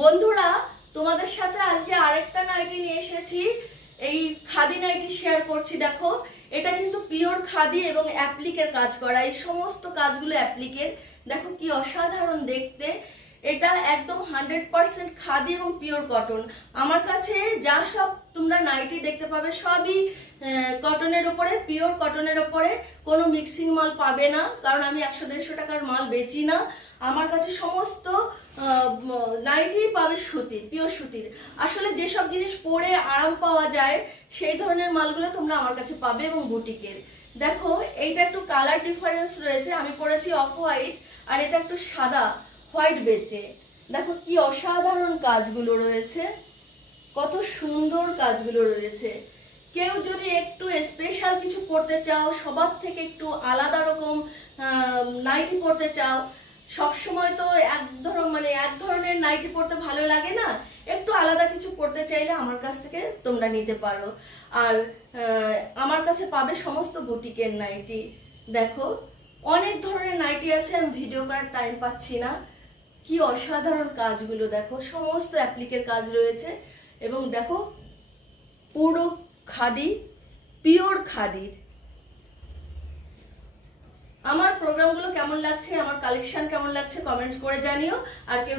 বন্ধুরা, তোমাদের সাথে আজকে আরেকটা নাইটি নিয়ে এসেছি। এই খাদি নাইটি শেয়ার করছি। দেখো, এটা কিন্তু পিওর খাদি এবং অ্যাপ্লিকের কাজ করা। এই সমস্ত কাজগুলো অ্যাপ্লিকের। দেখো কি অসাধারণ দেখতে। এটা একদম 100% খাদি এবং পিওর কটন। আমার কাছে যা সব তোমরা নাইটি দেখতে পাবে সবই কটনের ওপরে, পিওর কটনের ওপরে। কোনো মিক্সিং মাল পাবে না, কারণ আমি 100-150 টাকার মাল বেচি না। আমার কাছে সমস্ত নাইটি পাবে সুতির, পিওর সুতির। আসলে যেসব জিনিস পরে আরাম পাওয়া যায় সেই ধরনের মালগুলো তোমরা আমার কাছে পাবে, এবং বুটিকের। দেখো, এইটা একটু কালার ডিফারেন্স রয়েছে। আমি পরেছি অফ হোয়াইট, আর এটা একটু সাদা হোয়াইট বেচে। দেখো কি অসাধারণ কাজগুলো রয়েছে, কত সুন্দর কাজগুলো রয়েছে। কেউ যদি একটু স্পেশাল কিছু পড়তে চাও, সবার থেকে একটু আলাদা রকম নাইটি পড়তে চাও, সবসময় তো এক ধরনের নাইটি পড়তে ভালো লাগে না, একটু আলাদা কিছু পড়তে চাইলে আমার কাছ থেকে তোমরা নিতে পারো। আর আমার কাছে পাবে সমস্ত বুটিকের নাইটি। দেখো, অনেক ধরনের নাইটি আছে, আমি ভিডিও করার টাইম পাচ্ছি না। কি অসাধারণ কাজগুলো দেখো, সমস্ত অ্যাপ্লিকের কাজ রয়েছে। এবং দেখো, পুরো খাদি, পিওর খাদির। আমার প্রোগ্রামগুলো কেমন লাগছে, আমার কালেকশন কেমন লাগছে কমেন্ট করে জানিও। আর কেউ